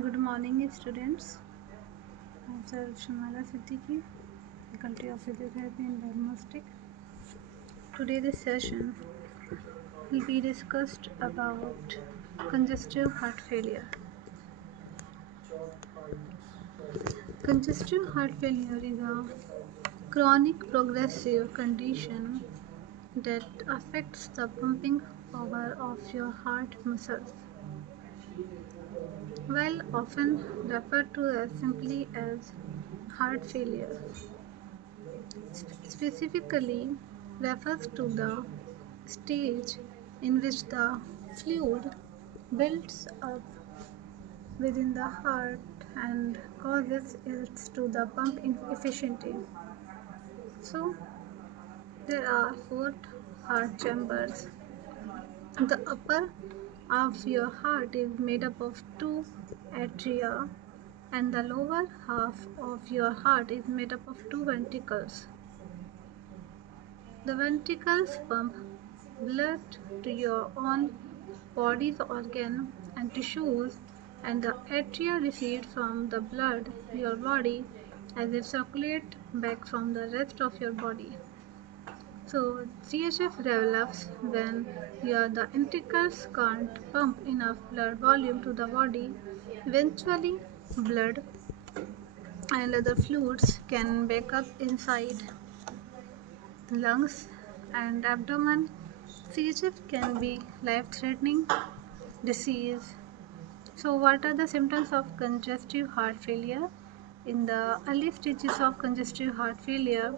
Good morning, students. I'm Sir Shamala Siddiqui, Faculty of Physiotherapy and Diagnostic. Today, this session will be discussed about congestive heart failure. Congestive heart failure is a chronic progressive condition that affects the pumping power of your heart muscles. While often referred to as simply as heart failure, specifically refers to the stage in which the fluid builds up within the heart and causes it to the pump inefficiently. So there are four heart chambers. The upper of your heart is made up of two atria and the lower half of your heart is made up of two ventricles. The ventricles pump blood to your own body's organs and tissues, and the atria receive from the blood your body as it circulates back from the rest of your body. So CHF develops when the ventricles can't pump enough blood volume to the body. Eventually, blood and other fluids can back up inside lungs and abdomen. CHF can be life-threatening disease. So, what are the symptoms of congestive heart failure? In the early stages of congestive heart failure,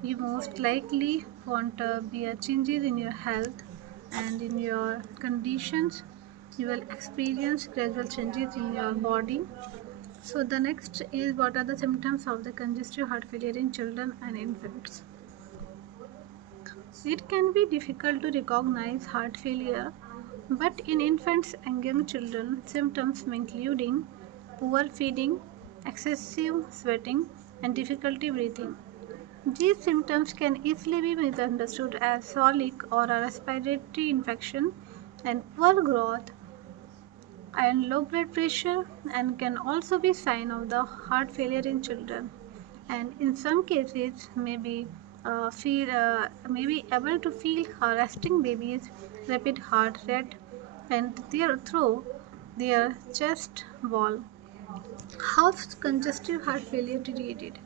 you most likely won't be a changes in your health and in your conditions. You will experience gradual changes in your body. So, the next is what are the symptoms of the congestive heart failure in children and infants. It can be difficult to recognize heart failure, but in infants and young children, symptoms including poor feeding, excessive sweating, and difficulty breathing. These symptoms can easily be misunderstood as colic or a respiratory infection, and poor growth and low blood pressure, and can also be sign of the heart failure in children, and in some cases may be able to feel resting babies rapid heart rate and through their chest wall. How's congestive heart failure treated?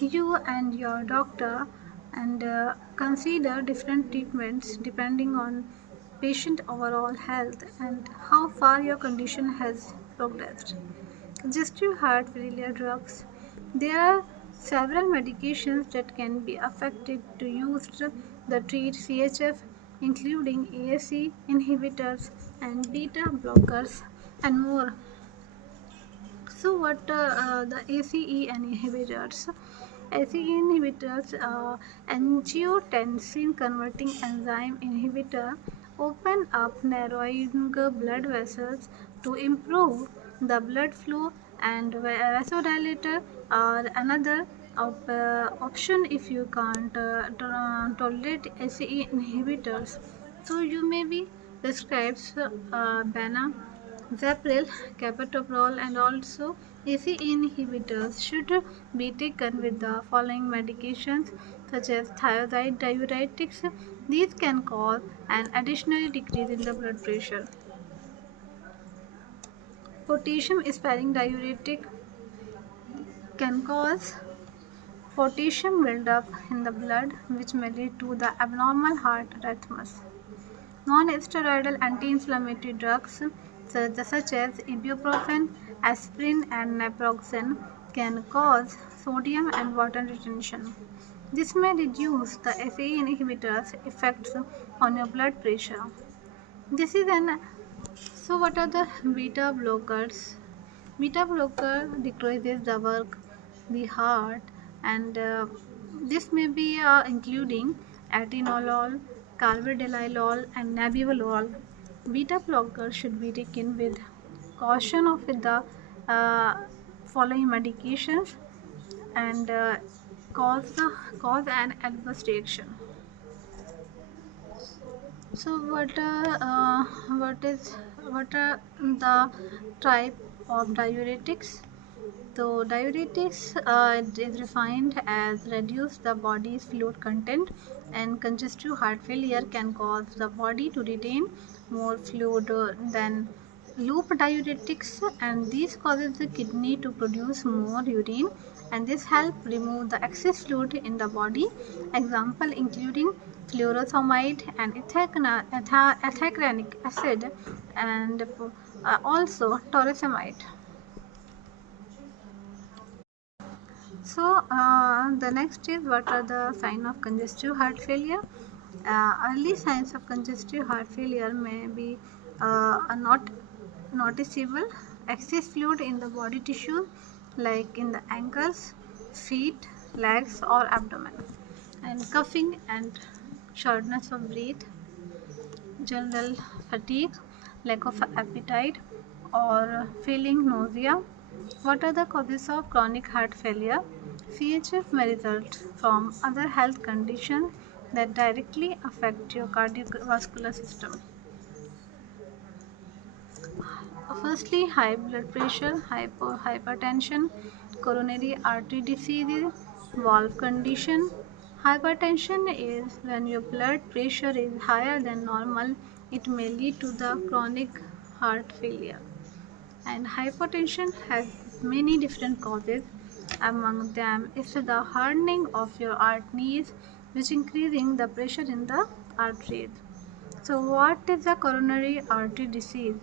You and your doctor and consider different treatments depending on patient overall health and how far your condition has progressed. Congestive heart failure drugs. There are several medications that can be effective to use to treat CHF, including ACE inhibitors and beta blockers and more. So, what the ACE inhibitors? ACE inhibitors, angiotensin converting enzyme inhibitor, open up narrowing blood vessels to improve the blood flow, and vasodilator are another option if you can't tolerate ACE inhibitors. So, you may be prescribed Bana Zapril, captopril, and also ACE inhibitors should be taken with the following medications such as thiazide diuretics. These can cause an additional decrease in the blood pressure. Potassium sparing diuretic can cause potassium buildup in the blood, which may lead to the abnormal heart rhythms. Non-steroidal anti-inflammatory drugs such as ibuprofen, aspirin, and naproxen can cause sodium and water retention. This may reduce the ACE inhibitors' effects on your blood pressure. This is an so what are the beta blockers? Beta blocker decreases the work the heart, and this may be including atenolol, carvedilol, and nebivolol. Beta blocker should be taken with caution of the uh, following medications and cause an adverse reaction. So what are the type of diuretics. So diuretics is defined as reduce the body's fluid content, and congestive heart failure can cause the body to retain more fluid than loop diuretics, and this causes the kidney to produce more urine, and this helps remove the excess fluid in the body. Example including furosemide and ethacranic acid, and also torsemide. So the next is, what are the signs of congestive heart failure? Early signs of congestive heart failure may be not noticeable excess fluid in the body tissue, like in the ankles, feet, legs, or abdomen, and coughing and shortness of breath, general fatigue, lack of appetite, or feeling nausea. What are the causes of chronic heart failure? CHF may result from other health conditions that directly affect your cardiovascular system. Firstly, high blood pressure, hypertension, coronary artery disease, valve condition. Hypertension is when your blood pressure is higher than normal. It may lead to the chronic heart failure. And hypertension has many different causes. Among them is the hardening of your arteries, which increasing the pressure in the arteries. So what is the coronary artery disease?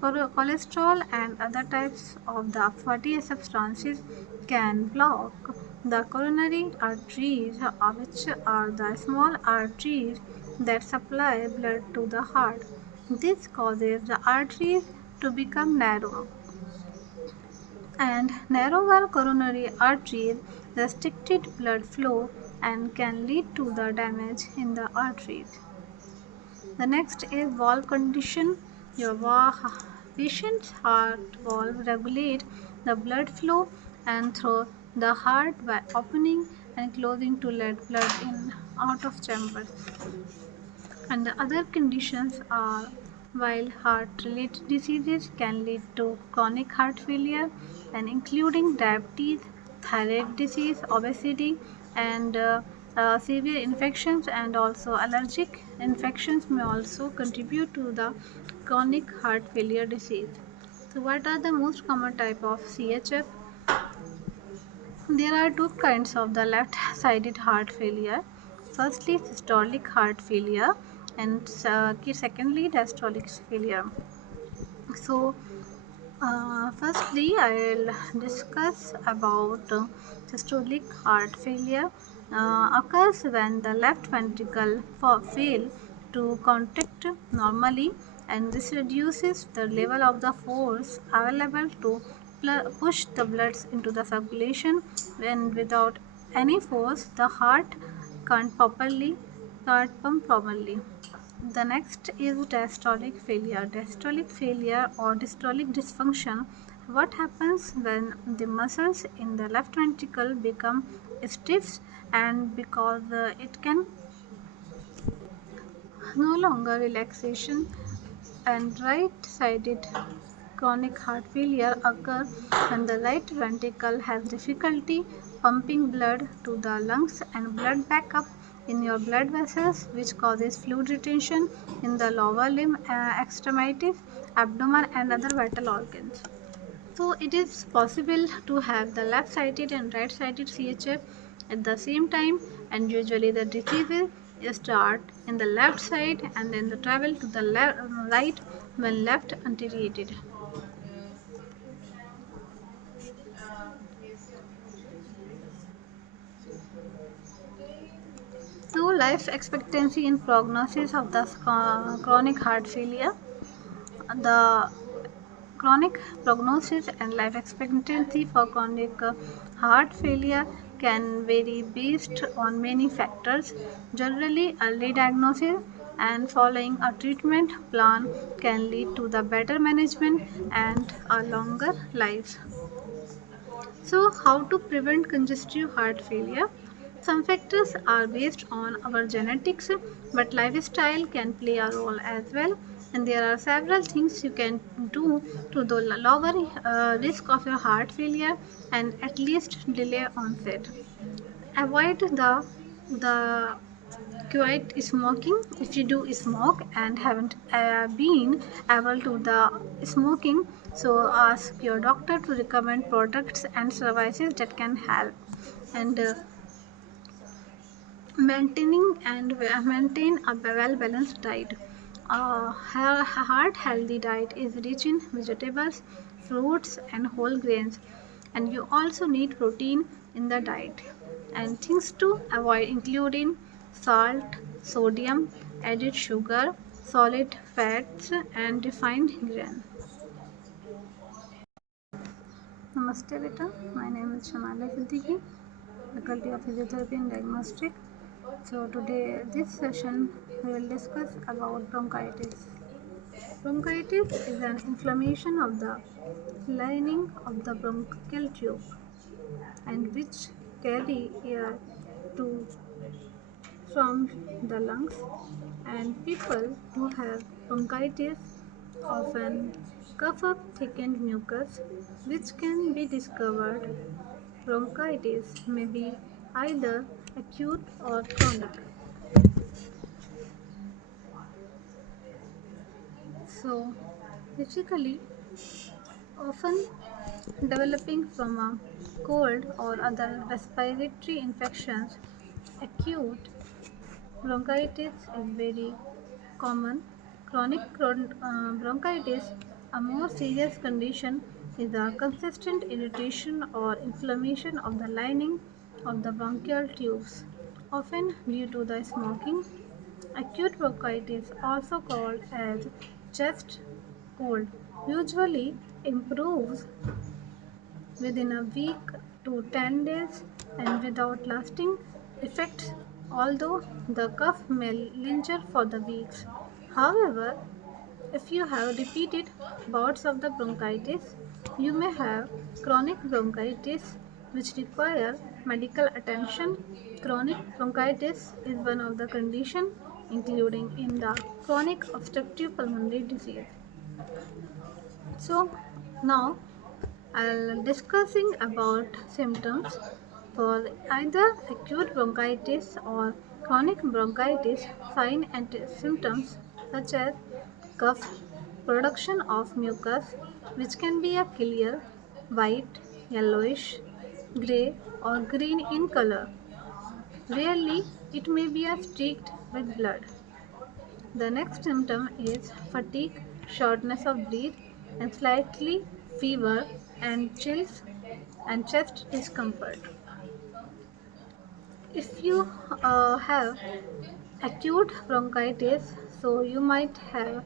Cholesterol and other types of the fatty substances can block the coronary arteries, which are the small arteries that supply blood to the heart. This causes the arteries to become narrow, and narrower coronary arteries restricted blood flow and can lead to the damage in the arteries. The next is valve condition. Your patient's heart valve regulate the blood flow and through the heart by opening and closing to let blood in out of chambers. And the other conditions are, while heart-related diseases can lead to chronic heart failure, and including diabetes, thyroid disease, obesity, and severe infections, and also allergic infections may also contribute to the chronic heart failure disease. So what are the most common type of CHF? There are two kinds of the left-sided heart failure. Firstly, systolic heart failure, and secondly, diastolic failure. So, firstly, I will discuss about systolic heart failure. Occurs when the left ventricle fail to contract normally, and this reduces the level of the force available to push the blood into the circulation, and without any force the heart can't pump properly. The next is diastolic failure. Diastolic failure or diastolic dysfunction. What happens when the muscles in the left ventricle become stiff, and because it can no longer relaxation, and right-sided chronic heart failure occur when the right ventricle has difficulty pumping blood to the lungs and blood backup in your blood vessels, which causes fluid retention in the lower limb, extremities, abdomen, and other vital organs. So it is possible to have the left-sided and right-sided CHF at the same time, and usually the diseases start in the left side and then travel to the right when left untreated. So life expectancy and prognosis of the chronic heart failure. The chronic prognosis and life expectancy for chronic heart failure can vary based on many factors. Generally, early diagnosis and following a treatment plan can lead to the better management and a longer life. So, how to prevent congestive heart failure? Some factors are based on our genetics, but lifestyle can play a role as well. And there are several things you can do to lower risk of your heart failure and at least delay onset. Avoid the quit smoking. If you do smoke and haven't been able to the smoking, so ask your doctor to recommend products and services that can help. And maintain a well balanced diet. A heart healthy diet is rich in vegetables, fruits, and whole grains, and you also need protein in the diet. And things to avoid including salt, sodium, added sugar, solid fats, and refined grain. Namaste, beta. My name is Shamala Siddiqui, Faculty of Physiotherapy and Diagnostic. So today, this session, we will discuss about bronchitis. Bronchitis is an inflammation of the lining of the bronchial tube and which carry air to from the lungs, and people who have bronchitis often cough up thickened mucus which can be discovered. Bronchitis may be either acute or chronic. So basically often developing from a cold or other respiratory infections, acute bronchitis is very common. Chronic bronchitis, a more serious condition, is a consistent irritation or inflammation of the lining of the bronchial tubes, often due to the smoking. Acute bronchitis, also called as chest cold, usually improves within a week to 10 days and without lasting effects, although the cough may linger for the weeks. However, if you have repeated bouts of the bronchitis, you may have chronic bronchitis which require medical attention. Chronic bronchitis is one of the conditions including in the chronic obstructive pulmonary disease. So now I'll discussing about symptoms for either acute bronchitis or chronic bronchitis. Signs and symptoms such as cough, production of mucus which can be a clear, white, yellowish, gray or green in color. Rarely it may be a streaked with blood. The next symptom is fatigue, shortness of breath, and slightly fever and chills and chest discomfort. If you have acute bronchitis, so you might have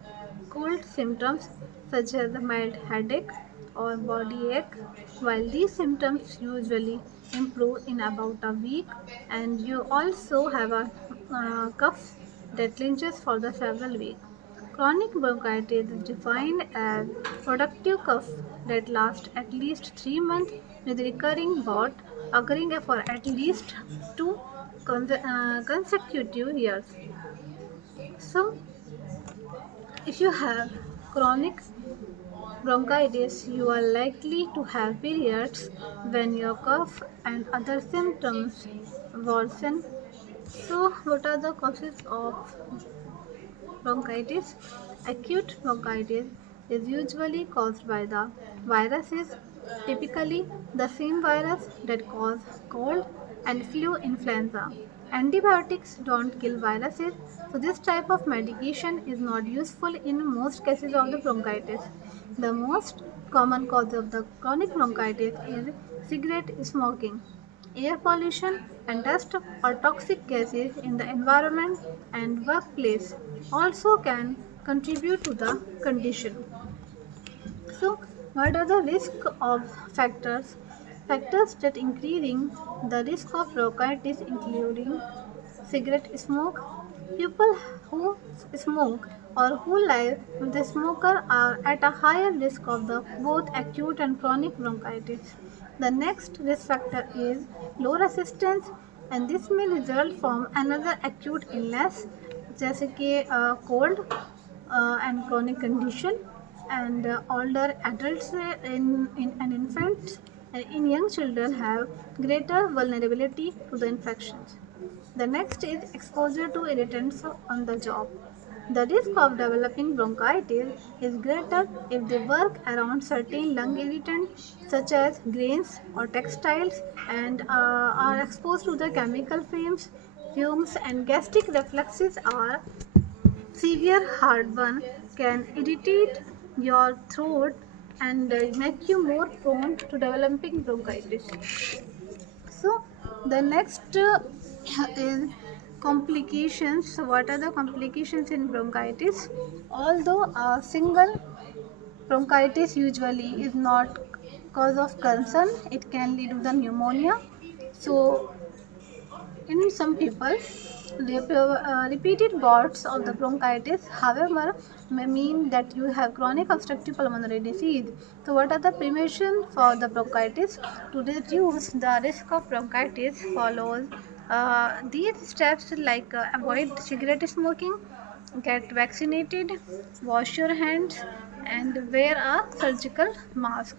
cold symptoms such as a mild headache or body ache, while these symptoms usually improve in about a week, and you also have a cough that lingers for the several weeks. Chronic bronchitis is defined as productive cough that lasts at least 3 months with recurring bout occurring for at least two consecutive years. So, if you have chronic bronchitis, you are likely to have periods when your cough and other symptoms worsen. So, what are the causes of bronchitis? Acute bronchitis is usually caused by the viruses, typically the same virus that cause cold and flu influenza. Antibiotics don't kill viruses, so this type of medication is not useful in most cases of the bronchitis. The most common cause of the chronic bronchitis is cigarette smoking. Air pollution and dust or toxic gases in the environment and workplace also can contribute to the condition. So, what are the risk of factors? Factors that increasing the risk of bronchitis including cigarette smoke. People who smoke or who live with a smoker are at a higher risk of the both acute and chronic bronchitis. The next risk factor is low resistance, and this may result from another acute illness जैसे कि cold, and chronic condition, and older adults and infants and in young children have greater vulnerability to the infections. The next is exposure to irritants on the job. The risk of developing bronchitis is greater if they work around certain lung irritants such as grains or textiles and are exposed to the chemical fumes and gastric reflexes are severe heartburn can irritate your throat and make you more prone to developing bronchitis. So the next is complications. So what are the complications in bronchitis? Although a single bronchitis usually is not cause of concern, it can lead to the pneumonia. So in some people, repeated bouts of the bronchitis, however, may mean that you have chronic obstructive pulmonary disease. So, what are the prevention for the bronchitis? To reduce the risk of bronchitis, follows these steps like avoid cigarette smoking, get vaccinated, wash your hands, and wear a surgical mask.